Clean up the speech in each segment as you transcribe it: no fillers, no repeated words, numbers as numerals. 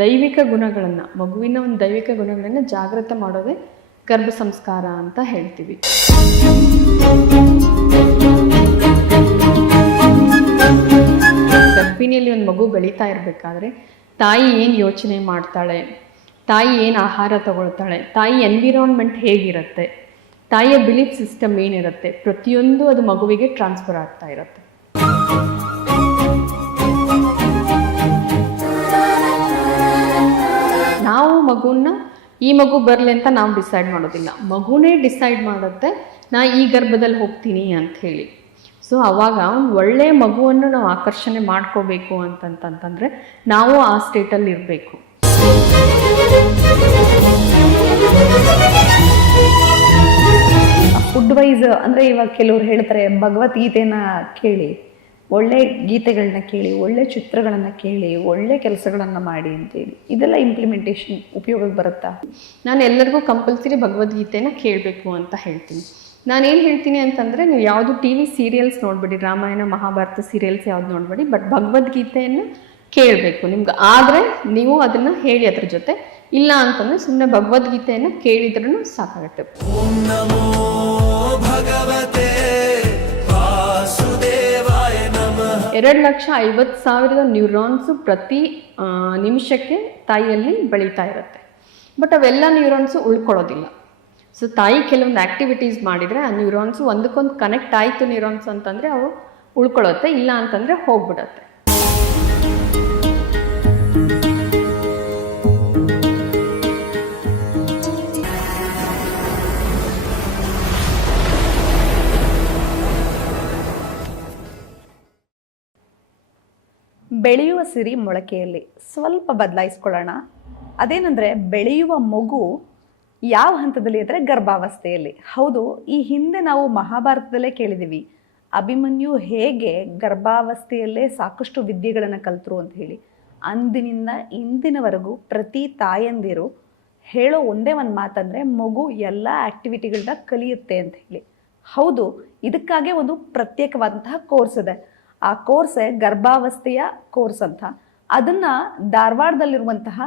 ದೈವಿಕ ಗುಣಗಳನ್ನು, ಮಗುವಿನ ಒಂದು ದೈವಿಕ ಗುಣಗಳನ್ನು ಜಾಗೃತ ಮಾಡೋದೇ ಗರ್ಭ ಸಂಸ್ಕಾರ ಅಂತ ಹೇಳ್ತೀವಿ. ಗರ್ಭಿಣಿಯಲ್ಲಿ ಒಂದು ಮಗು ಬೆಳೀತಾ ಇರಬೇಕಾದ್ರೆ ತಾಯಿ ಏನು ಯೋಚನೆ ಮಾಡ್ತಾಳೆ, ತಾಯಿ ಏನು ಆಹಾರ ತಗೊಳ್ತಾಳೆ, ತಾಯಿ ಎನ್ವಿರಾನ್ಮೆಂಟ್ ಹೇಗಿರುತ್ತೆ, ತಾಯಿಯ ಬಿಲೀಫ್ ಸಿಸ್ಟಮ್ ಏನಿರುತ್ತೆ, ಪ್ರತಿಯೊಂದು ಅದು ಮಗುವಿಗೆ ಟ್ರಾನ್ಸ್ಫರ್ ಆಗ್ತಾ ಇರುತ್ತೆ. ನಾವು ಮಗುನ ಈ ಮಗು ಬರಲಿ ಅಂತ ನಾವು ಡಿಸೈಡ್ ಮಾಡೋದಿಲ್ಲ, ಮಗುನೇ ಡಿಸೈಡ್ ಮಾಡುತ್ತೆ ನಾ ಈ ಗರ್ಭದಲ್ಲಿ ಹೋಗ್ತೀನಿ ಅಂತ ಹೇಳಿ. ಸೊ ಆವಾಗ ಒಂದು ಒಳ್ಳೆಯ ಮಗುವನ್ನು ನಾವು ಆಕರ್ಷಣೆ ಮಾಡ್ಕೋಬೇಕು ಅಂತಂತಂದರೆ ನಾವು ಆ ಸ್ಟೇಟಲ್ಲಿ ಇರಬೇಕು. ಫುಡ್ ವೈಸ್ ಅಂದರೆ ಇವಾಗ ಕೆಲವ್ರು ಹೇಳ್ತಾರೆ ಭಗವದ್ಗೀತೆನ ಕೇಳಿ, ಒಳ್ಳೆ ಗೀತೆಗಳನ್ನ ಕೇಳಿ, ಒಳ್ಳೆ ಚಿತ್ರಗಳನ್ನು ಕೇಳಿ, ಒಳ್ಳೆ ಕೆಲಸಗಳನ್ನು ಮಾಡಿ ಅಂತೇಳಿ, ಇದೆಲ್ಲ ಇಂಪ್ಲಿಮೆಂಟೇಷನ್ ಉಪಯೋಗಕ್ಕೆ ಬರುತ್ತಾ? ನಾನು ಎಲ್ಲರಿಗೂ ಕಂಪಲ್ಸರಿ ಭಗವದ್ಗೀತೆನ ಕೇಳಬೇಕು ಅಂತ ಹೇಳ್ತೀನಿ. ನಾನೇನು ಹೇಳ್ತೀನಿ ಅಂತಂದರೆ, ನೀವು ಯಾವುದು ಟಿ ವಿ ಸೀರಿಯಲ್ಸ್ ನೋಡಬೇಡಿ, ರಾಮಾಯಣ ಮಹಾಭಾರತ ಸೀರಿಯಲ್ಸ್ ಯಾವ್ದು ನೋಡಬೇಡಿ, ಬಟ್ ಭಗವದ್ಗೀತೆಯನ್ನು ಕೇಳಬೇಕು. ನಿಮ್ಗೆ ಆದರೆ ನೀವು ಅದನ್ನು ಹೇಳಿ ಅದ್ರ ಜೊತೆ, ಇಲ್ಲ ಅಂತಂದರೆ ಸುಮ್ಮನೆ ಭಗವದ್ಗೀತೆಯನ್ನು ಕೇಳಿದ್ರೂ ಸಾಕಾಗುತ್ತೆ. 2,50,000 ನ್ಯೂರಾನ್ಸು ಪ್ರತಿ ನಿಮಿಷಕ್ಕೆ ತಾಯಿಯಲ್ಲಿ ಬೆಳೀತಾ ಇರುತ್ತೆ. ಬಟ್ ಅವೆಲ್ಲ ನ್ಯೂರಾನ್ಸು ಉಳ್ಕೊಳ್ಳೋದಿಲ್ಲ. ಸೊ ತಾಯಿ ಕೆಲವೊಂದು ಆ್ಯಕ್ಟಿವಿಟೀಸ್ ಮಾಡಿದರೆ ಆ ನ್ಯೂರಾನ್ಸು ಒಂದಕ್ಕೊಂದು ಕನೆಕ್ಟ್ ಆಯಿತು ನ್ಯೂರಾನ್ಸ್ ಅಂತಂದರೆ ಅವು ಉಳ್ಕೊಳ್ಳುತ್ತೆ, ಇಲ್ಲ ಅಂತಂದರೆ ಹೋಗ್ಬಿಡತ್ತೆ. ಬೆಳೆಯುವ ಸಿರಿ ಮೊಳಕೆಯಲ್ಲಿ ಸ್ವಲ್ಪ ಬದಲಾಯಿಸ್ಕೊಳ್ಳೋಣ. ಅದೇನೆಂದರೆ, ಬೆಳೆಯುವ ಮಗು ಯಾವ ಹಂತದಲ್ಲಿ ಅಂದರೆ ಗರ್ಭಾವಸ್ಥೆಯಲ್ಲಿ. ಹೌದು, ಈ ಹಿಂದೆ ನಾವು ಮಹಾಭಾರತದಲ್ಲೇ ಕೇಳಿದ್ದೀವಿ ಅಭಿಮನ್ಯು ಹೇಗೆ ಗರ್ಭಾವಸ್ಥೆಯಲ್ಲೇ ಸಾಕಷ್ಟು ವಿದ್ಯೆಗಳನ್ನು ಕಲಿತರು ಅಂತ ಹೇಳಿ. ಅಂದಿನಿಂದ ಇಂದಿನವರೆಗೂ ಪ್ರತಿ ತಾಯಂದಿರು ಹೇಳೋ ಒಂದೇ ಒಂದು ಮಾತಂದರೆ, ಮಗು ಎಲ್ಲ ಆ್ಯಕ್ಟಿವಿಟಿಗಳನ್ನ ಕಲಿಯುತ್ತೆ ಅಂತ ಹೇಳಿ. ಹೌದು, ಇದಕ್ಕಾಗೆ ಒಂದು ಪ್ರತ್ಯೇಕವಾದಂತಹ ಕೋರ್ಸ್ ಇದೆ. ಆ ಕೋರ್ಸೇ ಗರ್ಭಾವಸ್ಥೆಯ ಕೋರ್ಸ್ ಅಂತ. ಅದನ್ನು ಧಾರವಾಡದಲ್ಲಿರುವಂತಹ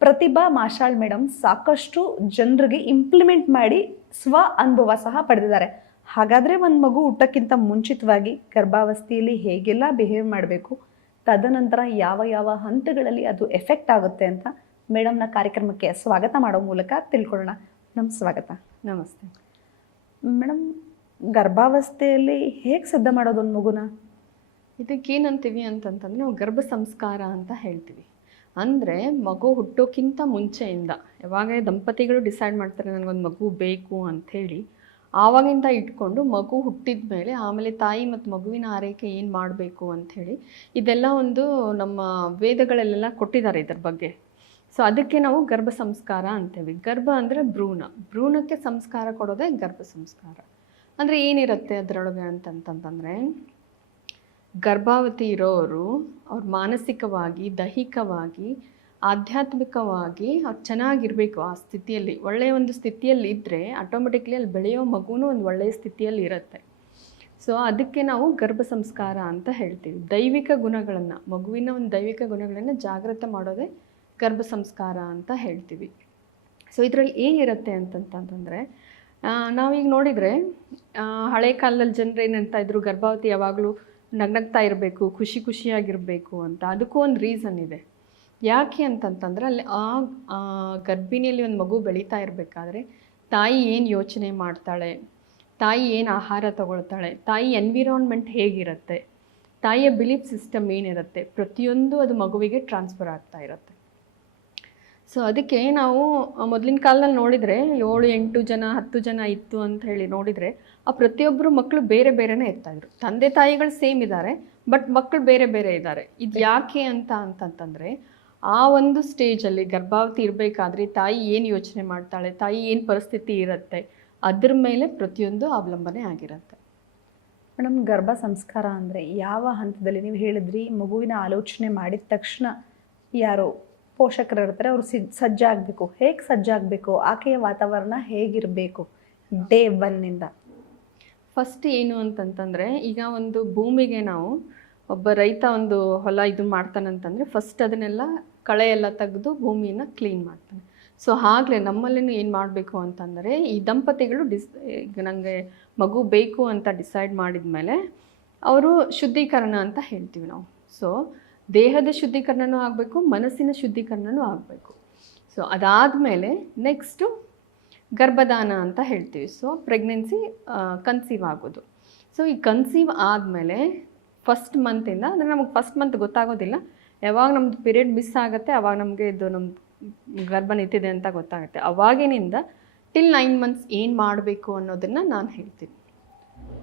ಪ್ರತಿಭಾ ಮಾಶಾಳ್ ಮೇಡಮ್ ಸಾಕಷ್ಟು ಜನರಿಗೆ ಇಂಪ್ಲಿಮೆಂಟ್ ಮಾಡಿ ಸ್ವ ಅನುಭವ ಸಹ ಪಡೆದಿದ್ದಾರೆ. ಹಾಗಾದರೆ ಒಂದು ಮಗು ಊಟಕ್ಕಿಂತ ಮುಂಚಿತವಾಗಿ ಗರ್ಭಾವಸ್ಥೆಯಲ್ಲಿ ಹೇಗೆಲ್ಲ ಬಿಹೇವ್ ಮಾಡಬೇಕು, ತದನಂತರ ಯಾವ ಯಾವ ಹಂತಗಳಲ್ಲಿ ಅದು ಎಫೆಕ್ಟ್ ಆಗುತ್ತೆ ಅಂತ ಮೇಡಮ್ನ ಕಾರ್ಯಕ್ರಮಕ್ಕೆ ಸ್ವಾಗತ ಮಾಡೋ ಮೂಲಕ ತಿಳ್ಕೊಳ್ಳೋಣ. ನಮ್ಮ ಸ್ವಾಗತ. ನಮಸ್ತೆ ಮೇಡಮ್, ಗರ್ಭಾವಸ್ಥೆಯಲ್ಲಿ ಹೇಗೆ ಸಿದ್ಧ ಮಾಡೋದು ಒಂದು ಮಗುನ? ಇದಕ್ಕೇನಂತೀವಿ ಅಂತಂತಂದರೆ, ನಾವು ಗರ್ಭ ಸಂಸ್ಕಾರ ಅಂತ ಹೇಳ್ತೀವಿ. ಅಂದರೆ ಮಗು ಹುಟ್ಟೋಕ್ಕಿಂತ ಮುಂಚೆಯಿಂದ, ಯಾವಾಗ ದಂಪತಿಗಳು ಡಿಸೈಡ್ ಮಾಡ್ತಾರೆ ನನಗೊಂದು ಮಗು ಬೇಕು ಅಂಥೇಳಿ, ಆವಾಗಿಂದ ಇಟ್ಕೊಂಡು ಮಗು ಹುಟ್ಟಿದ ಮೇಲೆ ಆಮೇಲೆ ತಾಯಿ ಮತ್ತು ಮಗುವಿನ ಆರೈಕೆ ಏನು ಮಾಡಬೇಕು ಅಂಥೇಳಿ ಇದೆಲ್ಲ ಒಂದು ನಮ್ಮ ವೇದಗಳಲ್ಲೆಲ್ಲ ಕೊಟ್ಟಿದ್ದಾರೆ ಇದ್ರ ಬಗ್ಗೆ. ಸೊ ಅದಕ್ಕೆ ನಾವು ಗರ್ಭ ಸಂಸ್ಕಾರ ಅಂತೇವಿ. ಗರ್ಭ ಅಂದರೆ ಭ್ರೂಣ, ಭ್ರೂಣಕ್ಕೆ ಸಂಸ್ಕಾರ ಕೊಡೋದೇ ಗರ್ಭ ಸಂಸ್ಕಾರ. ಅಂದರೆ ಏನಿರುತ್ತೆ ಅದರೊಳಗೆ ಅಂತಂತಂದರೆ, ಗರ್ಭಾವತಿ ಇರೋರು ಅವ್ರು ಮಾನಸಿಕವಾಗಿ, ದೈಹಿಕವಾಗಿ, ಆಧ್ಯಾತ್ಮಿಕವಾಗಿ ಅವ್ರು ಚೆನ್ನಾಗಿರಬೇಕು. ಆ ಸ್ಥಿತಿಯಲ್ಲಿ, ಒಳ್ಳೆಯ ಒಂದು ಸ್ಥಿತಿಯಲ್ಲಿ ಇದ್ದರೆ ಆಟೋಮೆಟಿಕ್ಲಿ ಅಲ್ಲಿ ಬೆಳೆಯೋ ಮಗುನೂ ಒಂದು ಒಳ್ಳೆಯ ಸ್ಥಿತಿಯಲ್ಲಿ ಇರುತ್ತೆ. ಸೊ ಅದಕ್ಕೆ ನಾವು ಗರ್ಭ ಸಂಸ್ಕಾರ ಅಂತ ಹೇಳ್ತೀವಿ. ದೈವಿಕ ಗುಣಗಳನ್ನು, ಮಗುವಿನ ಒಂದು ದೈವಿಕ ಗುಣಗಳನ್ನು ಜಾಗೃತ ಮಾಡೋದೇ ಗರ್ಭ ಸಂಸ್ಕಾರ ಅಂತ ಹೇಳ್ತೀವಿ. ಸೊ ಇದರಲ್ಲಿ ಏನಿರುತ್ತೆ ಅಂತಂತಂದರೆ, ನಾವೀಗ ನೋಡಿದರೆ ಹಳೆ ಕಾಲದಲ್ಲಿ ಜನರು ಏನಂತ ಇದ್ರು, ಗರ್ಭಾವತಿ ಯಾವಾಗಲೂ ನಗ್ನಗ್ತಾ ಇರಬೇಕು, ಖುಷಿಯಾಗಿರಬೇಕು ಅಂತ. ಅದಕ್ಕೂ ಒಂದು ರೀಸನ್ ಇದೆ. ಯಾಕೆ ಅಂತಂತಂದರೆ, ಅಲ್ಲಿ ಆ ಗರ್ಭಿಣಿಯಲ್ಲಿ ಒಂದು ಮಗು ಬೆಳೀತಾ ಇರಬೇಕಾದ್ರೆ ತಾಯಿ ಏನು ಯೋಚನೆ ಮಾಡ್ತಾಳೆ, ತಾಯಿ ಏನು ಆಹಾರ ತಗೊಳ್ತಾಳೆ, ತಾಯಿ ಎನ್ವಿರಾನ್ಮೆಂಟ್ ಹೇಗಿರುತ್ತೆ, ತಾಯಿಯ ಬಿಲೀಫ್ ಸಿಸ್ಟಮ್ ಏನಿರುತ್ತೆ, ಪ್ರತಿಯೊಂದು ಅದು ಮಗುವಿಗೆ ಟ್ರಾನ್ಸ್ಫರ್ ಆಗ್ತಾ ಇರುತ್ತೆ. ಸೊ ಅದಕ್ಕೆ ನಾವು ಮೊದಲಿನ ಕಾಲದಲ್ಲಿ ನೋಡಿದರೆ 7-8 ಜನ 10 ಜನ ಇತ್ತು ಅಂತ ಹೇಳಿ ನೋಡಿದರೆ, ಆ ಪ್ರತಿಯೊಬ್ಬರು ಮಕ್ಕಳು ಬೇರೆ ಬೇರೆನೇ ಇರ್ತಾಯಿದ್ರು. ತಂದೆ ತಾಯಿಗಳು ಸೇಮ್ ಇದ್ದಾರೆ, ಬಟ್ ಮಕ್ಕಳು ಬೇರೆ ಬೇರೆ ಇದ್ದಾರೆ. ಇದು ಯಾಕೆ ಅಂತಂತಂದರೆ, ಆ ಒಂದು ಸ್ಟೇಜಲ್ಲಿ ಗರ್ಭಾವತಿ ಇರಬೇಕಾದ್ರೆ ತಾಯಿ ಏನು ಯೋಚನೆ ಮಾಡ್ತಾಳೆ, ತಾಯಿ ಏನು ಪರಿಸ್ಥಿತಿ ಇರುತ್ತೆ, ಅದ್ರ ಮೇಲೆ ಪ್ರತಿಯೊಂದು ಅವಲಂಬನೆ ಆಗಿರುತ್ತೆ. ಮೇಡಮ್, ಗರ್ಭ ಸಂಸ್ಕಾರ ಅಂದರೆ ಯಾವ ಹಂತದಲ್ಲಿ? ನೀವು ಹೇಳಿದ್ರಿ ಮಗುವಿನ ಆಲೋಚನೆ ಮಾಡಿದ ತಕ್ಷಣ ಯಾರೋ ಪೋಷಕರು ಇರ್ತಾರೆ, ಅವರು ಸಜ್ಜಾಗಬೇಕು. ಹೇಗೆ ಸಜ್ಜಾಗಬೇಕು, ಆಕೆಯ ವಾತಾವರಣ ಹೇಗಿರಬೇಕು ಡೇ 1 ಫಸ್ಟ್ ಏನು ಅಂತಂತಂದರೆ, ಈಗ ಒಂದು ಭೂಮಿಗೆ ನಾವು ಒಬ್ಬ ರೈತ ಒಂದು ಹೊಲ ಇದು ಮಾಡ್ತಾನಂತಂದರೆ ಫಸ್ಟ್ ಅದನ್ನೆಲ್ಲ ಕಳೆ ಎಲ್ಲ ತೆಗೆದು ಭೂಮಿಯನ್ನು ಕ್ಲೀನ್ ಮಾಡ್ತಾನೆ. ಸೊ ಆಗಲೇ ನಮ್ಮಲ್ಲೂ ಏನು ಮಾಡಬೇಕು ಅಂತಂದರೆ, ಈ ದಂಪತಿಗಳು ಈಗ ನನಗೆ ಮಗು ಬೇಕು ಅಂತ ಡಿಸೈಡ್ ಮಾಡಿದ ಮೇಲೆ ಅವರು ಶುದ್ಧೀಕರಣ ಅಂತ ಹೇಳ್ತೀವಿ ನಾವು. ಸೊ ದೇಹದ ಶುದ್ಧೀಕರಣನೂ ಆಗಬೇಕು, ಮನಸ್ಸಿನ ಶುದ್ಧೀಕರಣನೂ ಆಗಬೇಕು. ಸೊ ಅದಾದಮೇಲೆ ನೆಕ್ಸ್ಟು ಗರ್ಭಧಾನ ಅಂತ ಹೇಳ್ತೀವಿ. ಸೊ ಪ್ರೆಗ್ನೆನ್ಸಿ, ಕನ್ಸೀವ್ ಆಗೋದು. ಸೊ ಈ ಕನ್ಸೀವ್ ಆದಮೇಲೆ ಫಸ್ಟ್ ಮಂತಿಂದ, ಅಂದರೆ ನಮಗೆ ಫಸ್ಟ್ ಮಂತ್ ಗೊತ್ತಾಗೋದಿಲ್ಲ, ಯಾವಾಗ ನಮ್ಮದು ಪೀರಿಯಡ್ ಮಿಸ್ ಆಗುತ್ತೆ ಅವಾಗ ನಮಗೆ ಇದು ನಮ್ಮ ಗರ್ಭ ನಿಂತಿದೆ ಅಂತ ಗೊತ್ತಾಗುತ್ತೆ. ಅವಾಗಿನಿಂದ ಟಿಲ್ 9 months ಏನು ಮಾಡಬೇಕು ಅನ್ನೋದನ್ನು ನಾನು ಹೇಳ್ತೀನಿ.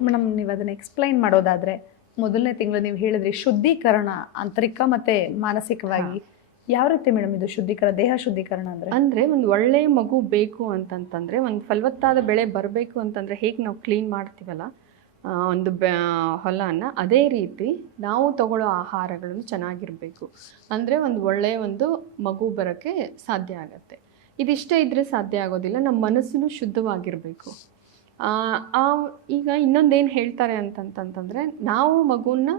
ಮೇಡಮ್, ನೀವು ಅದನ್ನು ಎಕ್ಸ್ಪ್ಲೈನ್ ಮಾಡೋದಾದರೆ, ಮೊದಲನೇ ತಿಂಗಳು ನೀವು ಹೇಳಿದ್ರಿ ಶುದ್ಧೀಕರಣ ಆಂತರಿಕ ಮತ್ತು ಮಾನಸಿಕವಾಗಿ. ಯಾವ ರೀತಿ ಮೇಡಮ್ ಇದು ಶುದ್ಧೀಕರಣ, ದೇಹ ಶುದ್ಧೀಕರಣ ಅಂದರೆ ಒಂದು ಒಳ್ಳೆಯ ಮಗು ಬೇಕು ಅಂತಂತಂದರೆ, ಒಂದು ಫಲವತ್ತಾದ ಬೆಳೆ ಬರಬೇಕು ಅಂತಂದರೆ ಹೇಗೆ ನಾವು ಕ್ಲೀನ್ ಮಾಡ್ತೀವಲ್ಲ ಒಂದು ಹೊಲನ, ಅದೇ ರೀತಿ ನಾವು ತಗೊಳ್ಳೋ ಆಹಾರಗಳನ್ನು ಚೆನ್ನಾಗಿರಬೇಕು. ಅಂದರೆ ಒಂದು ಒಳ್ಳೆಯ ಒಂದು ಮಗು ಬರೋಕ್ಕೆ ಸಾಧ್ಯ ಆಗುತ್ತೆ. ಇದಿಷ್ಟೇ ಇದ್ದರೆ ಸಾಧ್ಯ ಆಗೋದಿಲ್ಲ, ನಮ್ಮ ಮನಸ್ಸು ಶುದ್ಧವಾಗಿರಬೇಕು. ಈಗ ಇನ್ನೊಂದೇನು ಹೇಳ್ತಾರೆ ಅಂತಂತಂದರೆ, ನಾವು ಮಗುನ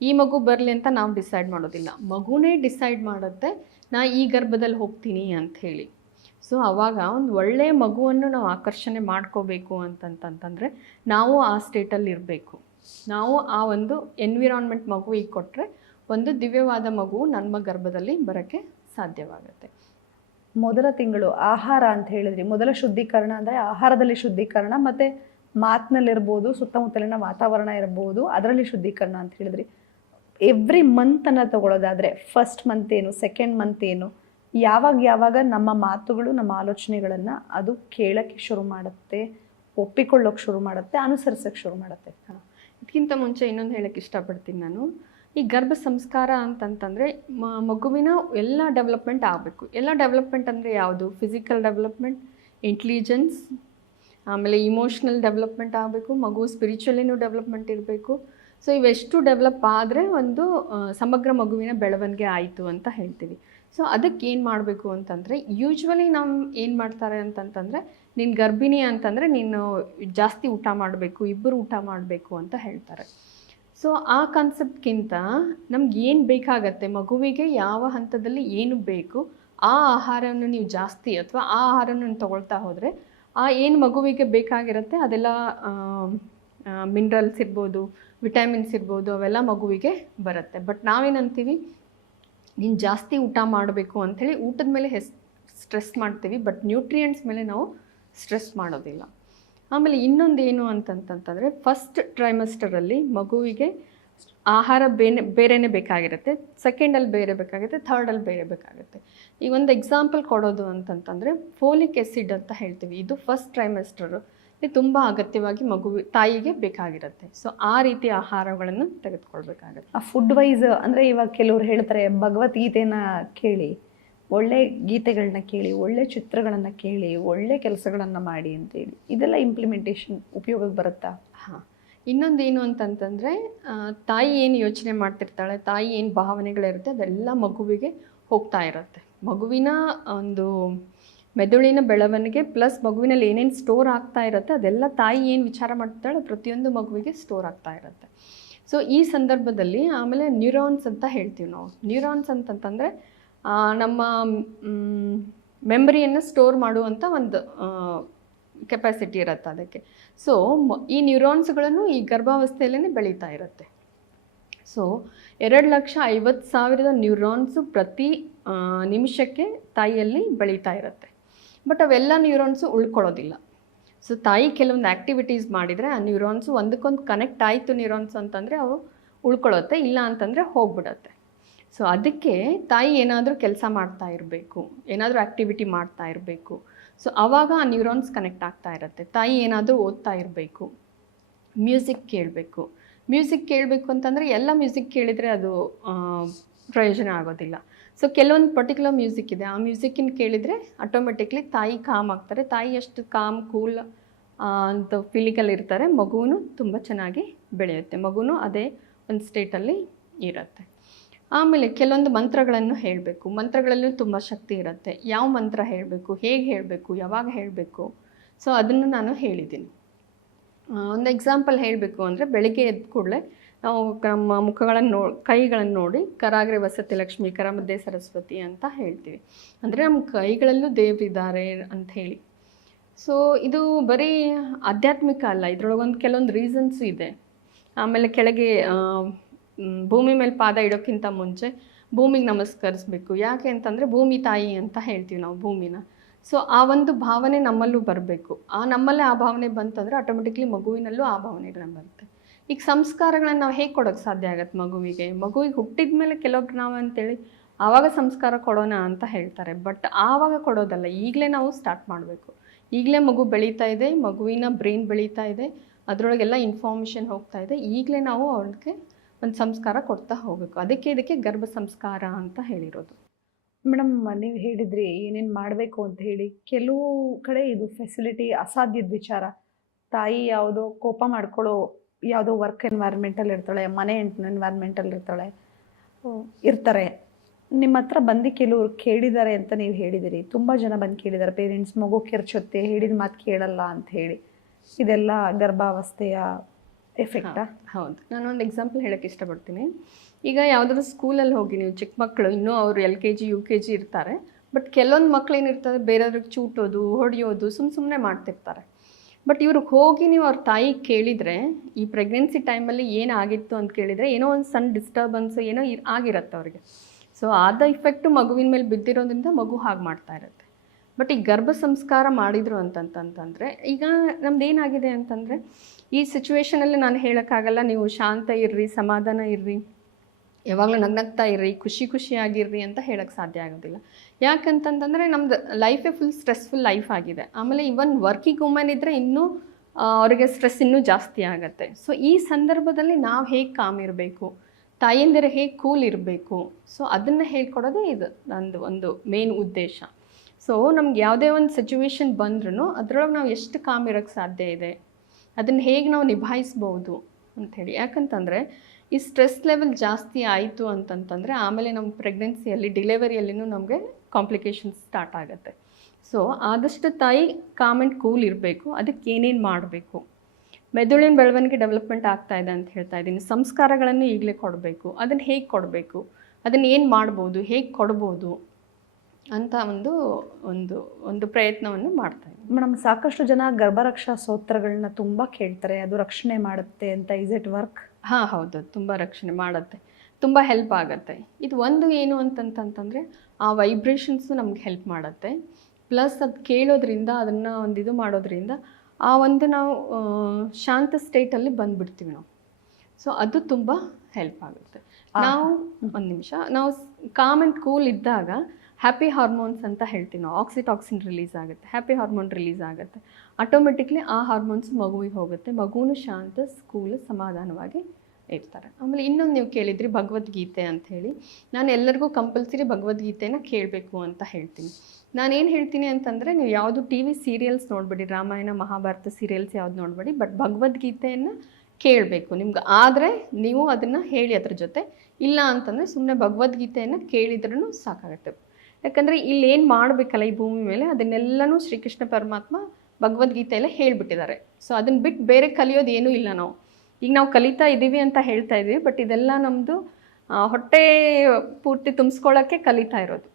ಈ ಮಗು ಬರಲಿ ಅಂತ ನಾವು ಡಿಸೈಡ್ ಮಾಡೋದಿಲ್ಲ, ಮಗುನೇ ಡಿಸೈಡ್ ಮಾಡುತ್ತೆ ನಾ ಈ ಗರ್ಭದಲ್ಲಿ ಹೋಗ್ತೀನಿ ಅಂತ ಹೇಳಿ. ಸೊ ಆವಾಗ ಒಂದು ಒಳ್ಳೆಯ ಮಗುವನ್ನು ನಾವು ಆಕರ್ಷಣೆ ಮಾಡ್ಕೋಬೇಕು ಅಂತಂತಂದರೆ ನಾವು ಆ ಸ್ಟೇಟಲ್ಲಿ ಇರಬೇಕು. ನಾವು ಆ ಒಂದು ಎನ್ವಿರಾನ್ಮೆಂಟ್ ಮಗುವಿಗೆ ಕೊಟ್ಟರೆ ಒಂದು ದಿವ್ಯವಾದ ಮಗು ನಮ್ಮ ಗರ್ಭದಲ್ಲಿ ಬರೋಕ್ಕೆ ಸಾಧ್ಯವಾಗುತ್ತೆ. ಮೊದಲ ತಿಂಗಳು ಆಹಾರ ಅಂತ ಹೇಳಿದ್ರಿ, ಮೊದಲ ಶುದ್ಧೀಕರಣ ಅಂದರೆ ಆಹಾರದಲ್ಲಿ ಶುದ್ಧೀಕರಣ, ಮತ್ತು ಮಾತಿನಲ್ಲಿರ್ಬೋದು, ಸುತ್ತಮುತ್ತಲಿನ ವಾತಾವರಣ ಇರ್ಬೋದು, ಅದರಲ್ಲಿ ಶುದ್ಧೀಕರಣ ಅಂತ ಹೇಳಿದ್ರಿ. ಎವ್ರಿ ಮಂತನ್ನು ತಗೊಳ್ಳೋದಾದರೆ ಫಸ್ಟ್ ಮಂತ್ ಏನು, ಸೆಕೆಂಡ್ ಮಂತ್ ಏನು, ಯಾವಾಗ ನಮ್ಮ ಮಾತುಗಳು, ನಮ್ಮ ಆಲೋಚನೆಗಳನ್ನು ಅದು ಕೇಳೋಕ್ಕೆ ಶುರು ಮಾಡುತ್ತೆ, ಒಪ್ಪಿಕೊಳ್ಳೋಕೆ ಶುರು ಮಾಡುತ್ತೆ, ಅನುಸರಿಸೋಕ್ಕೆ ಶುರು ಮಾಡುತ್ತೆ. ಇದಕ್ಕಿಂತ ಮುಂಚೆ ಇನ್ನೊಂದು ಹೇಳೋಕ್ಕೆ ಇಷ್ಟಪಡ್ತೀನಿ ನಾನು. ಈ ಗರ್ಭ ಸಂಸ್ಕಾರ ಅಂತಂತಂದರೆ ಮಗುವಿನ ಎಲ್ಲ ಡೆವಲಪ್ಮೆಂಟ್ ಆಗಬೇಕು. ಎಲ್ಲ ಡೆವಲಪ್ಮೆಂಟ್ ಅಂದರೆ ಯಾವುದು? ಫಿಸಿಕಲ್ ಡೆವಲಪ್ಮೆಂಟ್, ಇಂಟೆಲಿಜೆನ್ಸ್, ಆಮೇಲೆ ಇಮೋಷ್ನಲ್ ಡೆವಲಪ್ಮೆಂಟ್ ಆಗಬೇಕು, ಮಗು ಸ್ಪಿರಿಚುವಲಿನೂ ಡೆವಲಪ್ಮೆಂಟ್ ಇರಬೇಕು. ಸೊ ಇವೆಷ್ಟು ಡೆವಲಪ್ ಆದರೆ ಒಂದು ಸಮಗ್ರ ಮಗುವಿನ ಬೆಳವಣಿಗೆ ಆಯಿತು ಅಂತ ಹೇಳ್ತೀವಿ. ಸೊ ಅದಕ್ಕೆ ಏನು ಮಾಡಬೇಕು ಅಂತಂದರೆ, ಯೂಶ್ವಲಿ ನಾವು ಏನು ಮಾಡ್ತಾರೆ ಅಂತಂತಂದರೆ, ನೀನು ಗರ್ಭಿಣಿ ಅಂತಂದರೆ ನೀನು ಜಾಸ್ತಿ ಊಟ ಮಾಡಬೇಕು, ಇಬ್ಬರು ಊಟ ಮಾಡಬೇಕು ಅಂತ ಹೇಳ್ತಾರೆ. ಸೊ ಆ ಕಾನ್ಸೆಪ್ಟ್ಗಿಂತ ನಮ್ಗೆ ಏನು ಬೇಕಾಗತ್ತೆ, ಮಗುವಿಗೆ ಯಾವ ಹಂತದಲ್ಲಿ ಏನು ಬೇಕು ಆ ಆಹಾರವನ್ನು ನೀವು ಜಾಸ್ತಿ ಅಥವಾ ಆ ಆಹಾರವನ್ನು ತಗೊಳ್ತಾ ಹೋದರೆ ಏನು ಮಗುವಿಗೆ ಬೇಕಾಗಿರುತ್ತೆ ಅದೆಲ್ಲ ಮಿನರಲ್ಸ್ ಇರ್ಬೋದು, ವಿಟಮಿನ್ಸ್ ಇರ್ಬೋದು, ಅವೆಲ್ಲ ಮಗುವಿಗೆ ಬರುತ್ತೆ. ಬಟ್ ನಾವೇನಂತೀವಿ, ನೀನು ಜಾಸ್ತಿ ಊಟ ಮಾಡಬೇಕು ಅಂಥೇಳಿ ಊಟದ ಮೇಲೆ ಸ್ಟ್ರೆಸ್ ಮಾಡ್ತೀವಿ, ಬಟ್ ನ್ಯೂಟ್ರಿಯೆಂಟ್ಸ್ ಮೇಲೆ ನಾವು ಸ್ಟ್ರೆಸ್ ಮಾಡೋದಿಲ್ಲ. ಆಮೇಲೆ ಇನ್ನೊಂದೇನು ಅಂತಂತಂದರೆ, ಫಸ್ಟ್ ಟ್ರೈಮಸ್ಟರಲ್ಲಿ ಮಗುವಿಗೆ ಆಹಾರ ಬೇರೆಯೇ ಬೇಕಾಗಿರುತ್ತೆ, ಸೆಕೆಂಡಲ್ಲಿ ಬೇರೆ ಬೇಕಾಗುತ್ತೆ, ಥರ್ಡಲ್ಲಿ ಬೇರೆ ಬೇಕಾಗುತ್ತೆ. ಈಗ ಒಂದು ಎಕ್ಸಾಂಪಲ್ ಕೊಡೋದು ಅಂತಂತಂದರೆ ಫೋಲಿಕ್ ಆ್ಯಸಿಡ್ ಅಂತ ಹೇಳ್ತೀವಿ. ಇದು ಫಸ್ಟ್ ಟ್ರೈಮಸ್ಟರು ತುಂಬ ಅಗತ್ಯವಾಗಿ ತಾಯಿಗೆ ಬೇಕಾಗಿರುತ್ತೆ. ಸೊ ಆ ರೀತಿ ಆಹಾರಗಳನ್ನು ತೆಗೆದುಕೊಳ್ಬೇಕಾಗತ್ತೆ. ಆ ಫುಡ್ ವೈಸ್ ಅಂದರೆ ಇವಾಗ ಕೆಲವ್ರು ಹೇಳ್ತಾರೆ ಭಗವದ್ಗೀತೆನ ಕೇಳಿ, ಒಳ್ಳೆ ಗೀತೆಗಳನ್ನ ಕೇಳಿ, ಒಳ್ಳೆ ಚಿತ್ರಗಳನ್ನು ಕೇಳಿ, ಒಳ್ಳೆ ಕೆಲಸಗಳನ್ನು ಮಾಡಿ ಅಂತೇಳಿ, ಇದೆಲ್ಲ ಇಂಪ್ಲಿಮೆಂಟೇಷನ್ ಉಪಯೋಗಕ್ಕೆ ಬರುತ್ತಾ? ಹಾಂ, ಇನ್ನೊಂದೇನು ಅಂತಂತಂದರೆ, ತಾಯಿ ಏನು ಯೋಚನೆ ಮಾಡ್ತಿರ್ತಾಳೆ, ತಾಯಿ ಏನು ಭಾವನೆಗಳಿರುತ್ತೆ ಅದೆಲ್ಲ ಮಗುವಿಗೆ ಹೋಗ್ತಾ ಇರುತ್ತೆ. ಮಗುವಿನ ಒಂದು ಮೆದುಳಿನ ಬೆಳವಣಿಗೆ ಪ್ಲಸ್ ಮಗುವಿನಲ್ಲಿ ಏನೇನು ಸ್ಟೋರ್ ಆಗ್ತಾ ಇರುತ್ತೆ ಅದೆಲ್ಲ ತಾಯಿ ಏನು ವಿಚಾರ ಮಾಡ್ತಾಳೆ ಪ್ರತಿಯೊಂದು ಮಗುವಿಗೆ ಸ್ಟೋರ್ ಆಗ್ತಾ ಇರುತ್ತೆ. ಸೊ ಈ ಸಂದರ್ಭದಲ್ಲಿ ಆಮೇಲೆ ನ್ಯೂರಾನ್ಸ್ ಅಂತ ಹೇಳ್ತೀವಿ ನಾವು. ನ್ಯೂರಾನ್ಸ್ ಅಂತಂತಂದರೆ ನಮ್ಮ ಮೆಮರಿಯನ್ನು ಸ್ಟೋರ್ ಮಾಡುವಂಥ ಒಂದು ಕೆಪಾಸಿಟಿ ಇರುತ್ತೆ ಅದಕ್ಕೆ. ಸೊ ಈ ನ್ಯೂರಾನ್ಸ್ಗಳನ್ನು ಈ ಗರ್ಭಾವಸ್ಥೆಯಲ್ಲೇ ಬೆಳೀತಾ ಇರುತ್ತೆ. ಸೊ 2,50,000 ನ್ಯೂರಾನ್ಸು ಪ್ರತಿ ನಿಮಿಷಕ್ಕೆ ತಾಯಿಯಲ್ಲಿ ಬೆಳೀತಾ ಇರುತ್ತೆ. ಬಟ್ ಅವೆಲ್ಲ ನ್ಯೂರಾನ್ಸು ಉಳ್ಕೊಳ್ಳೋದಿಲ್ಲ. ಸೊ ತಾಯಿ ಕೆಲವೊಂದು ಆ್ಯಕ್ಟಿವಿಟೀಸ್ ಮಾಡಿದರೆ ಆ ನ್ಯೂರಾನ್ಸು ಒಂದಕ್ಕೊಂದು ಕನೆಕ್ಟ್ ಆಯಿತು ನ್ಯೂರಾನ್ಸ್ ಅಂತಂದರೆ ಅವು ಉಳ್ಕೊಳ್ಳುತ್ತೆ, ಇಲ್ಲ ಅಂತಂದರೆ ಹೋಗ್ಬಿಡತ್ತೆ. ಸೊ ಅದಕ್ಕೆ ತಾಯಿ ಏನಾದರೂ ಕೆಲಸ ಮಾಡ್ತಾ ಇರಬೇಕು, ಏನಾದರೂ ಆ್ಯಕ್ಟಿವಿಟಿ ಮಾಡ್ತಾ ಇರಬೇಕು. ಸೊ ಆವಾಗ ಆ ನ್ಯೂರಾನ್ಸ್ ಕನೆಕ್ಟ್ ಆಗ್ತಾ ಇರುತ್ತೆ. ತಾಯಿ ಏನಾದರೂ ಓದ್ತಾ ಇರಬೇಕು, ಮ್ಯೂಸಿಕ್ ಕೇಳಬೇಕು. ಮ್ಯೂಸಿಕ್ ಕೇಳಬೇಕು ಅಂತಂದರೆ ಎಲ್ಲ ಮ್ಯೂಸಿಕ್ ಕೇಳಿದರೆ ಅದು ಪ್ರಯೋಜನ ಆಗೋದಿಲ್ಲ. ಸೊ ಕೆಲವೊಂದು ಪರ್ಟಿಕ್ಯುಲರ್ ಮ್ಯೂಸಿಕ್ ಇದೆ, ಆ ಮ್ಯೂಸಿಕ್ಕಿನ ಕೇಳಿದರೆ ಆಟೋಮೆಟಿಕ್ಲಿ ತಾಯಿ ಕಾಮ್ ಆಗ್ತಾರೆ. ತಾಯಿ ಎಷ್ಟು ಕಾಮ್ ಕೂಲ್ ಅಂತ ಫೀಲಿಂಗಲ್ಲಿ ಇರ್ತಾರೆ, ಮಗುವೂ ತುಂಬ ಚೆನ್ನಾಗಿ ಬೆಳೆಯುತ್ತೆ, ಮಗುವೂ ಅದೇ ಒಂದು ಸ್ಟೇಟಲ್ಲಿ ಇರುತ್ತೆ. ಆಮೇಲೆ ಕೆಲವೊಂದು ಮಂತ್ರಗಳನ್ನು ಹೇಳಬೇಕು. ಮಂತ್ರಗಳಲ್ಲೂ ತುಂಬ ಶಕ್ತಿ ಇರುತ್ತೆ. ಯಾವ ಮಂತ್ರ ಹೇಳಬೇಕು, ಹೇಗೆ ಹೇಳಬೇಕು, ಯಾವಾಗ ಹೇಳಬೇಕು, ಸೊ ಅದನ್ನು ನಾನು ಹೇಳಿದ್ದೀನಿ. ಒಂದು ಎಕ್ಸಾಂಪಲ್ ಹೇಳಬೇಕು ಅಂದರೆ, ಬೆಳಗ್ಗೆ ಎದ್ದ ಕೂಡಲೇ ನಾವು ನಮ್ಮ ಮುಖಗಳನ್ನು ಕೈಗಳನ್ನು ನೋಡಿ ಕರಾಗ್ರೆ ವಸತಿ ಲಕ್ಷ್ಮಿ, ಕರ ಮಧ್ಯೆ ಸರಸ್ವತಿ ಅಂತ ಹೇಳ್ತೀವಿ. ಅಂದರೆ ನಮ್ಮ ಕೈಗಳಲ್ಲೂ ದೇವರಿದ್ದಾರೆ ಅಂತ ಹೇಳಿ. ಸೊ ಇದು ಬರೀ ಆಧ್ಯಾತ್ಮಿಕ ಅಲ್ಲ, ಇದ್ರೊಳಗೊಂದು ಕೆಲವೊಂದು ರೀಸನ್ಸು ಇದೆ. ಆಮೇಲೆ ಕೆಳಗೆ ಭೂಮಿ ಮೇಲೆ ಪಾದ ಇಡೋಕ್ಕಿಂತ ಮುಂಚೆ ಭೂಮಿಗೆ ನಮಸ್ಕರಿಸ್ಬೇಕು. ಯಾಕೆ ಅಂತಂದರೆ ಭೂಮಿ ತಾಯಿ ಅಂತ ಹೇಳ್ತೀವಿ ನಾವು ಭೂಮಿನ. ಸೊ ಆ ಒಂದು ಭಾವನೆ ನಮ್ಮಲ್ಲೂ ಬರಬೇಕು. ನಮ್ಮಲ್ಲೇ ಆ ಭಾವನೆ ಬಂತಂದರೆ ಆಟೋಮೆಟಿಕ್ಲಿ ಮಗುವಿನಲ್ಲೂ ಆ ಭಾವನೆಗಳನ್ನ ಬರುತ್ತೆ. ಈಗ ಸಂಸ್ಕಾರಗಳನ್ನ ನಾವು ಹೇಗೆ ಕೊಡೋಕ್ಕೆ ಸಾಧ್ಯ ಆಗತ್ತೆ ಮಗುವಿಗೆ ಹುಟ್ಟಿದ ಮೇಲೆ ಕೆಲವೊಬ್ರು ನಾವು ಅಂತೇಳಿ ಆವಾಗ ಸಂಸ್ಕಾರ ಕೊಡೋಣ ಅಂತ ಹೇಳ್ತಾರೆ. ಬಟ್ ಆವಾಗ ಕೊಡೋದಲ್ಲ, ಈಗಲೇ ನಾವು ಸ್ಟಾರ್ಟ್ ಮಾಡಬೇಕು. ಈಗಲೇ ಮಗು ಬೆಳೀತಾ ಇದೆ, ಮಗುವಿನ ಬ್ರೈನ್ ಬೆಳೀತಾ ಇದೆ, ಅದರೊಳಗೆಲ್ಲ ಇನ್ಫಾರ್ಮೇಷನ್ ಹೋಗ್ತಾ ಇದೆ. ಈಗಲೇ ನಾವು ಅವ್ರಿಗೆ ಒಂದು ಸಂಸ್ಕಾರ ಕೊಡ್ತಾ ಹೋಗಬೇಕು. ಇದಕ್ಕೆ ಗರ್ಭ ಸಂಸ್ಕಾರ ಅಂತ ಹೇಳಿರೋದು. ಮೇಡಮ್, ನೀವು ಹೇಳಿದ್ರಿ ಏನೇನು ಮಾಡಬೇಕು ಅಂತ ಹೇಳಿ. ಕೆಲವು ಕಡೆ ಇದು ಫೆಸಿಲಿಟಿ ಅಸಾಧ್ಯದ ವಿಚಾರ. ತಾಯಿ ಯಾವುದೋ ಕೋಪ ಮಾಡ್ಕೊಳ್ಳೋ ಯಾವುದೋ ವರ್ಕ್ ಎನ್ವೈರ್ಮೆಂಟಲ್ಲಿ ಇರ್ತಾಳೆ, ಮನೆ ಎನ್ವೈರ್ಮೆಂಟಲ್ಲಿ ಇರ್ತಾರೆ. ನಿಮ್ಮ ಹತ್ರ ಬಂದು ಕೆಲವರು ಕೇಳಿದ್ದಾರೆ ಅಂತ ನೀವು ಹೇಳಿದಿರಿ. ತುಂಬ ಜನ ಬಂದು ಕೇಳಿದ್ದಾರೆ, ಪೇರೆಂಟ್ಸ್ ಮಗು ಕಿರ್ಚುತ್ತೆ, ಹೇಳಿದ ಮಾತು ಕೇಳಲ್ಲ ಅಂತ ಹೇಳಿ. ಇದೆಲ್ಲ ಗರ್ಭಾವಸ್ಥೆಯ ಎಫೆಕ್ಟಾ? ಹೌದು. ನಾನೊಂದು ಎಕ್ಸಾಂಪಲ್ ಹೇಳೋಕ್ಕೆ ಇಷ್ಟಪಡ್ತೀನಿ. ಈಗ ಯಾವುದಾದ್ರು ಸ್ಕೂಲಲ್ಲಿ ಹೋಗಿ ನೀವು ಚಿಕ್ಕ ಮಕ್ಕಳು ಇನ್ನೂ ಅವರು LKG UKG ಇರ್ತಾರೆ. ಬಟ್ ಕೆಲವೊಂದು ಮಕ್ಳು ಏನಿರ್ತದೆ, ಬೇರೆಯವ್ರಿಗೆ ಚೂಟೋದು, ಹೊಡೆಯೋದು, ಸುಮ್ಮನೆ ಮಾಡ್ತಿರ್ತಾರೆ. ಬಟ್ ಇವ್ರಿಗೆ ಹೋಗಿ ನೀವು ಅವ್ರ ತಾಯಿ ಕೇಳಿದರೆ, ಈ ಪ್ರೆಗ್ನೆನ್ಸಿ ಟೈಮಲ್ಲಿ ಏನಾಗಿತ್ತು ಅಂತ ಕೇಳಿದರೆ, ಏನೋ ಒಂದು ಸಣ್ಣ ಡಿಸ್ಟರ್ಬೆನ್ಸು ಏನೋ ಆಗಿರುತ್ತೆ ಅವ್ರಿಗೆ. ಸೊ ಆದ ಇಫೆಕ್ಟು ಮಗುವಿನ ಮೇಲೆ ಬಿದ್ದಿರೋದ್ರಿಂದ ಮಗು ಹಾಗೆ ಮಾಡ್ತಾ ಇರುತ್ತೆ. ಬಟ್ ಈ ಗರ್ಭ ಸಂಸ್ಕಾರ ಮಾಡಿದರು ಅಂತಂತಂದರೆ, ಈಗ ನಮ್ದು ಏನಾಗಿದೆ ಅಂತಂದರೆ, ಈ ಸಿಚುವೇಷನಲ್ಲಿ ನಾನು ಹೇಳೋಕ್ಕಾಗಲ್ಲ ನೀವು ಶಾಂತ ಇರ್ರಿ, ಸಮಾಧಾನ ಇರ್ರಿ, ಯಾವಾಗಲೂ ನಗ್ನಗ್ತಾ ಇರ್ರಿ, ಖುಷಿಯಾಗಿರ್ರಿ ಅಂತ ಹೇಳೋಕ್ಕೆ ಸಾಧ್ಯ ಆಗೋದಿಲ್ಲ. ಯಾಕಂತಂದರೆ ನಮ್ಮದು ಲೈಫೇ ಫುಲ್ ಸ್ಟ್ರೆಸ್ಫುಲ್ ಲೈಫ್ ಆಗಿದೆ. ಆಮೇಲೆ ಇವನ್ ವರ್ಕಿಂಗ್ ವುಮೆನ್ ಇದ್ದರೆ ಇನ್ನೂ ಅವರಿಗೆ ಸ್ಟ್ರೆಸ್ ಇನ್ನೂ ಜಾಸ್ತಿ ಆಗುತ್ತೆ. ಸೊ ಈ ಸಂದರ್ಭದಲ್ಲಿ ನಾವು ಹೇಗೆ ಕಾಮ್ ಇರಬೇಕು, ತಾಯಂದಿರು ಹೇಗೆ ಕೂಲ್ ಇರಬೇಕು, ಸೊ ಅದನ್ನು ಹೇಳ್ಕೊಡೋದೇ ಇದು ನಂದು ಒಂದು ಮೇನ್ ಉದ್ದೇಶ. ಸೊ ನಮ್ಗೆ ಯಾವುದೇ ಒಂದು ಸಿಚುವೇಶನ್ ಬಂದ್ರೂ ಅದರೊಳಗೆ ನಾವು ಎಷ್ಟು ಕಾಮ್ ಇರೋಕ್ಕೆ ಸಾಧ್ಯ ಇದೆ, ಅದನ್ನು ಹೇಗೆ ನಾವು ನಿಭಾಯಿಸ್ಬೋದು ಅಂಥೇಳಿ. ಯಾಕಂತಂದರೆ ಈ ಸ್ಟ್ರೆಸ್ ಲೆವೆಲ್ ಜಾಸ್ತಿ ಆಯಿತು ಅಂತಂತಂದರೆ ಆಮೇಲೆ ನಮ್ಮ ಪ್ರೆಗ್ನೆನ್ಸಿಯಲ್ಲಿ ಡಿಲಿವರಿಯಲ್ಲಿನೂ ನಮಗೆ ಕಾಂಪ್ಲಿಕೇಶನ್ಸ್ ಸ್ಟಾರ್ಟ್ ಆಗುತ್ತೆ. ಸೊ ಆದಷ್ಟು ತಾಯಿ ಕಾಮ್ ಆ್ಯಂಡ್ ಕೂಲ್ ಇರಬೇಕು. ಅದಕ್ಕೆ ಏನೇನು ಮಾಡಬೇಕು, ಮೆದುಳಿನ ಬೆಳವಣಿಗೆ ಡೆವಲಪ್ಮೆಂಟ್ ಆಗ್ತಾ ಇದೆ ಅಂತ ಹೇಳ್ತಾ ಇದ್ದೀನಿ. ಸಂಸ್ಕಾರಗಳನ್ನು ಈಗಲೇ ಕೊಡಬೇಕು. ಅದನ್ನು ಹೇಗೆ ಕೊಡಬೇಕು, ಅದನ್ನು ಏನು ಮಾಡ್ಬೋದು, ಹೇಗೆ ಕೊಡ್ಬೋದು ಅಂತ ಒಂದು ಪ್ರಯತ್ನವನ್ನು ಮಾಡ್ತಾ ಇದ್ದೀನಿ. ಮೇಡಮ್, ಸಾಕಷ್ಟು ಜನ ಗರ್ಭರಕ್ಷಾ ಸ್ತೋತ್ರಗಳನ್ನ ತುಂಬ ಕೇಳ್ತಾರೆ, ಅದು ರಕ್ಷಣೆ ಮಾಡುತ್ತೆ ಅಂತ. Is it work? ಹಾಂ, ಹೌದು, ತುಂಬ ರಕ್ಷಣೆ ಮಾಡುತ್ತೆ, ತುಂಬ ಹೆಲ್ಪ್ ಆಗುತ್ತೆ. ಇದು ಒಂದು ಏನು ಅಂತಂತಂದರೆ ಆ ವೈಬ್ರೇಷನ್ಸು ನಮ್ಗೆ ಹೆಲ್ಪ್ ಮಾಡುತ್ತೆ. ಪ್ಲಸ್ ಅದು ಕೇಳೋದ್ರಿಂದ, ಅದನ್ನು ಇದು ಮಾಡೋದ್ರಿಂದ ನಾವು ಶಾಂತ ಸ್ಟೇಟಲ್ಲಿ ಬಂದುಬಿಡ್ತೀವಿ ನಾವು. ಸೊ ಅದು ತುಂಬ ಹೆಲ್ಪ್ ಆಗುತ್ತೆ. ನಾವು ಒಂದು ನಿಮಿಷ, ನಾವು ಕಾಮ್ ಆ್ಯಂಡ್ ಕೂಲ್ ಇದ್ದಾಗ ಹ್ಯಾಪಿ ಹಾರ್ಮೋನ್ಸ್ ಅಂತ ಹೇಳ್ತೀವಿ ನಾವು. ಆಕ್ಸಿಟಾಕ್ಸಿನ್ ರಿಲೀಸ್ ಆಗುತ್ತೆ, ಹ್ಯಾಪಿ ಹಾರ್ಮೋನ್ ರಿಲೀಸ್ ಆಗುತ್ತೆ. ಆಟೋಮೆಟಿಕ್ಲಿ ಆ ಹಾರ್ಮೋನ್ಸ್ ಮಗುವಿಗೆ ಹೋಗುತ್ತೆ, ಮಗುವೂ ಶಾಂತ, ಕೂಲ್, ಸಮಾಧಾನವಾಗಿ ಇರ್ತಾರೆ. ಆಮೇಲೆ ಇನ್ನೊಂದು ನೀವು ಕೇಳಿದ್ರಿ ಭಗವದ್ಗೀತೆ ಅಂಥೇಳಿ. ನಾನು ಎಲ್ಲರಿಗೂ ಕಂಪಲ್ಸರಿ ಭಗವದ್ಗೀತೆನ ಕೇಳಬೇಕು ಅಂತ ಹೇಳ್ತೀನಿ. ನಾನೇನು ಹೇಳ್ತೀನಿ ಅಂತಂದರೆ, ನೀವು ಯಾವುದು TV ಸೀರಿಯಲ್ಸ್ ನೋಡಬೇಡಿ, ರಾಮಾಯಣ ಮಹಾಭಾರತ ಸೀರಿಯಲ್ಸ್ ಯಾವುದು ನೋಡಬೇಡಿ, ಬಟ್ ಭಗವದ್ಗೀತೆಯನ್ನು ಕೇಳಬೇಕು. ನಿಮ್ಗೆ ಆದರೆ ನೀವು ಅದನ್ನು ಹೇಳಿ ಅದ್ರ ಜೊತೆ. ಇಲ್ಲ ಅಂತಂದರೆ ಸುಮ್ಮನೆ ಭಗವದ್ಗೀತೆಯನ್ನು ಕೇಳಿದ್ರೂ ಸಾಕಾಗುತ್ತೆ. ಯಾಕಂದರೆ ಇಲ್ಲಿ ಏನು ಮಾಡಬೇಕಲ್ಲ ಈ ಭೂಮಿ ಮೇಲೆ, ಅದನ್ನೆಲ್ಲನೂ ಶ್ರೀಕೃಷ್ಣ ಪರಮಾತ್ಮ ಭಗವದ್ಗೀತೆಯಲ್ಲೇ ಹೇಳಿಬಿಟ್ಟಿದ್ದಾರೆ. ಸೊ ಅದನ್ನು ಬಿಟ್ಟು ಬೇರೆ ಕಲಿಯೋದು ಏನೂ ಇಲ್ಲ. ಈಗ ನಾವು ಕಲಿತಾ ಇದ್ದೀವಿ ಅಂತ ಹೇಳ್ತಾ ಇದ್ದೀವಿ, ಬಟ್ ಇದೆಲ್ಲ ನಮ್ಮದು ಹೊಟ್ಟೆ ಪೂರ್ತಿ ತುಂಬಿಸ್ಕೊಳ್ಳೋಕ್ಕೆ ಕಲಿತಾ ಇರೋದು.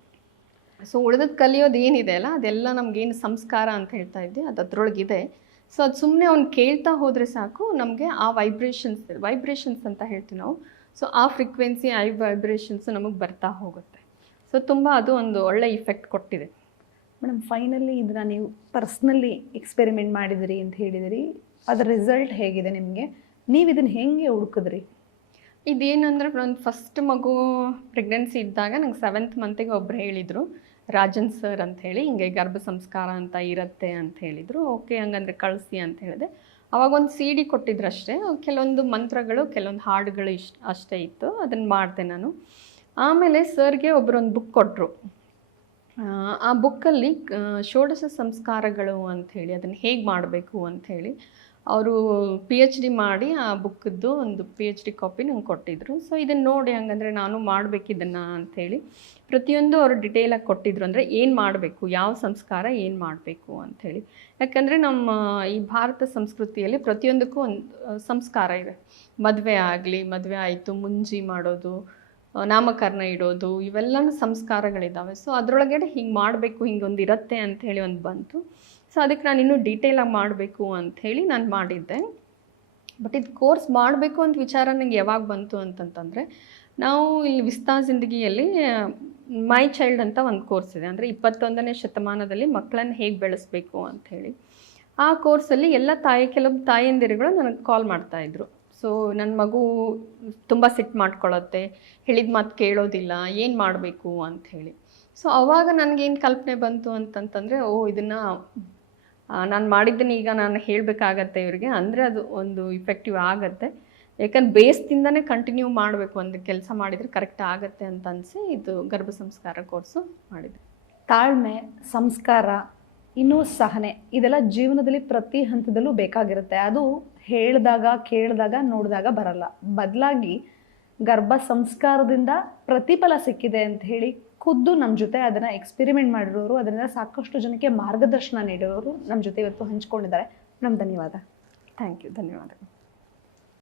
ಸೊ ಉಳಿದದ್ದು ಕಲಿಯೋದು ಏನಿದೆ ಅಲ್ಲ, ಅದೆಲ್ಲ ನಮಗೇನು ಸಂಸ್ಕಾರ ಅಂತ ಹೇಳ್ತಾ ಇದ್ವಿ, ಅದು ಅದರೊಳಗಿದೆ. ಸೊ ಅದು ಸುಮ್ಮನೆ ಅವ್ನು ಕೇಳ್ತಾ ಹೋದರೆ ಸಾಕು, ನಮಗೆ ಆ ವೈಬ್ರೇಷನ್ಸ್ ಅಂತ ಹೇಳ್ತೀವಿ ನಾವು. ಸೊ ಆ ಫ್ರೀಕ್ವೆನ್ಸಿ, ಆ ವೈಬ್ರೇಷನ್ಸು ನಮಗೆ ಬರ್ತಾ ಹೋಗುತ್ತೆ. ಸೊ ತುಂಬ ಅದು ಒಂದು ಒಳ್ಳೆ ಇಫೆಕ್ಟ್ ಕೊಟ್ಟಿದೆ. ಮೇಡಮ್, ಫೈನಲಿ ಇದನ್ನ ನೀವು ಪರ್ಸ್ನಲಿ ಎಕ್ಸ್ಪೆರಿಮೆಂಟ್ ಮಾಡಿದಿರಿ ಅಂತ ಹೇಳಿದಿರಿ. ಅದರ ರಿಸಲ್ಟ್ ಹೇಗಿದೆ ನಿಮಗೆ? ನೀವು ಇದನ್ನು ಹೇಗೆ ಹುಡುಕಿದ್ರಿ? ಇದೇನಂದ್ರೆ, ನನ್ನ ಫಸ್ಟ್ ಮಗು ಪ್ರೆಗ್ನೆನ್ಸಿ ಇದ್ದಾಗ ನಂಗೆ 7th ಮಂತಿಗೆ ಒಬ್ಬರು ಹೇಳಿದರು, ರಾಜನ್ ಸರ್ ಅಂಥೇಳಿ, ಹಿಂಗೆ ಗರ್ಭ ಸಂಸ್ಕಾರ ಅಂತ ಇರುತ್ತೆ ಅಂತ ಹೇಳಿದರು. ಓಕೆ, ಹಂಗಂದ್ರೆ ಕಳಿಸಿ ಅಂತ ಹೇಳಿದೆ. ಅವಾಗ ಒಂದು CD ಕೊಟ್ಟಿದ್ರು ಅಷ್ಟೇ. ಕೆಲವೊಂದು ಮಂತ್ರಗಳು, ಕೆಲವೊಂದು ಹಾಡುಗಳು ಅಷ್ಟೇ ಇತ್ತು. ಅದನ್ನು ಮಾಡಿದೆ ನಾನು. ಆಮೇಲೆ ಸರ್ಗೆ ಒಬ್ಬರೊಂದು ಬುಕ್ ಕೊಟ್ಟರು. ಆ ಬುಕ್ಕಲ್ಲಿ ಷೋಡಶ ಸಂಸ್ಕಾರಗಳು ಅಂಥೇಳಿ, ಅದನ್ನು ಹೇಗೆ ಮಾಡಬೇಕು ಅಂಥೇಳಿ ಅವರು PhD ಮಾಡಿ ಆ ಬುಕ್ಕದ್ದು ಒಂದು PhD ಕಾಪಿ ನಂಗೆ ಕೊಟ್ಟಿದ್ರು. ಸೊ ಇದನ್ನು ನೋಡಿ ಹಂಗಂದರೆ ನಾನು ಮಾಡಬೇಕಿದನ್ನು ಅಂಥೇಳಿ ಪ್ರತಿಯೊಂದು ಅವರು ಡಿಟೇಲಾಗಿ ಕೊಟ್ಟಿದ್ರು. ಅಂದರೆ ಏನು ಮಾಡಬೇಕು, ಯಾವ ಸಂಸ್ಕಾರ ಏನು ಮಾಡಬೇಕು ಅಂಥೇಳಿ. ಯಾಕಂದರೆ ನಮ್ಮ ಈ ಭಾರತ ಸಂಸ್ಕೃತಿಯಲ್ಲಿ ಪ್ರತಿಯೊಂದಕ್ಕೂ ಒಂದು ಸಂಸ್ಕಾರ ಇದೆ. ಮದುವೆ ಆಗಲಿ, ಮದುವೆ ಆಯಿತು ಮುಂಜಿ ಮಾಡೋದು, ನಾಮಕರಣ ಇಡೋದು, ಇವೆಲ್ಲನೂ ಸಂಸ್ಕಾರಗಳಿದ್ದಾವೆ. ಸೊ ಅದರೊಳಗಡೆ ಹಿಂಗೆ ಮಾಡಬೇಕು, ಹಿಂಗೊಂದು ಇರುತ್ತೆ ಅಂಥೇಳಿ ಒಂದು ಬಂತು. ಸೊ ಅದಕ್ಕೆ ನಾನು ಇನ್ನೂ ಡೀಟೇಲಾಗಿ ಮಾಡಬೇಕು ಅಂಥೇಳಿ ನಾನು ಮಾಡಿದ್ದೆ. ಬಟ್ ಇದು ಕೋರ್ಸ್ ಮಾಡಬೇಕು ಅಂತ ವಿಚಾರ ನನಗೆ ಯಾವಾಗ ಬಂತು ಅಂತಂತಂದರೆ, ನಾವು ಇಲ್ಲಿ ವಿಸ್ತಾ ಜಿಂದಗಿಯಲ್ಲಿ ಮೈ ಚೈಲ್ಡ್ ಅಂತ ಒಂದು ಕೋರ್ಸ್ ಇದೆ. ಅಂದರೆ 21ನೇ ಶತಮಾನದಲ್ಲಿ ಮಕ್ಕಳನ್ನು ಹೇಗೆ ಬೆಳೆಸಬೇಕು ಅಂಥೇಳಿ. ಆ ಕೋರ್ಸಲ್ಲಿ ಎಲ್ಲ ಕೆಲವು ತಾಯಂದಿರುಗಳು ನನಗೆ ಕಾಲ್ ಮಾಡ್ತಾಯಿದ್ರು. ಸೊ ನನ್ನ ಮಗು ತುಂಬ ಸಿಟ್ಟು ಮಾಡ್ಕೊಳ್ಳುತ್ತೆ, ಹೇಳಿದ ಮಾತು ಕೇಳೋದಿಲ್ಲ, ಏನು ಮಾಡಬೇಕು ಅಂಥೇಳಿ. ಸೊ ಆವಾಗ ನನಗೇನು ಕಲ್ಪನೆ ಬಂತು ಅಂತಂತಂದರೆ, ಇದನ್ನು ನಾನು ಮಾಡಿದ್ದನ್ನು ಈಗ ನಾನು ಹೇಳಬೇಕಾಗತ್ತೆ ಇವರಿಗೆ, ಅಂದರೆ ಅದು ಒಂದು ಇಫೆಕ್ಟಿವ್ ಆಗುತ್ತೆ. ಯಾಕಂದ್ರೆ ಬೇಸ್ದಿಂದನೇ ಕಂಟಿನ್ಯೂ ಮಾಡಬೇಕು, ಒಂದು ಕೆಲಸ ಮಾಡಿದರೆ ಕರೆಕ್ಟ್ ಆಗುತ್ತೆ ಅಂತ ಅನಿಸಿ ಇದು ಗರ್ಭ ಸಂಸ್ಕಾರ ಕೋರ್ಸು ಮಾಡಿದೆ. ತಾಳ್ಮೆ, ಸಂಸ್ಕಾರ, ಇನ್ನೂ ಸಹನೆ, ಇದೆಲ್ಲ ಜೀವನದಲ್ಲಿ ಪ್ರತಿ ಹಂತದಲ್ಲೂ ಬೇಕಾಗಿರುತ್ತೆ. ಅದು ಹೇಳಿದಾಗ, ಕೇಳಿದಾಗ, ನೋಡಿದಾಗ ಬರಲ್ಲ. ಬದಲಾಗಿ ಗರ್ಭ ಸಂಸ್ಕಾರದಿಂದ ಪ್ರತಿಫಲ ಸಿಕ್ಕಿದೆ ಅಂತ ಹೇಳಿ ಖುದ್ದು ನಮ್ಮ ಜೊತೆ ಅದನ್ನು ಎಕ್ಸ್ಪೆರಿಮೆಂಟ್ ಮಾಡಿರೋರು, ಅದರಿಂದ ಸಾಕಷ್ಟು ಜನಕ್ಕೆ ಮಾರ್ಗದರ್ಶನ ನೀಡಿರೋರು ನಮ್ಮ ಜೊತೆ ಇವತ್ತು ಹಂಚ್ಕೊಂಡಿದ್ದಾರೆ. ನಮ್ಮ ಧನ್ಯವಾದ. Thank you. ಧನ್ಯವಾದಗಳು.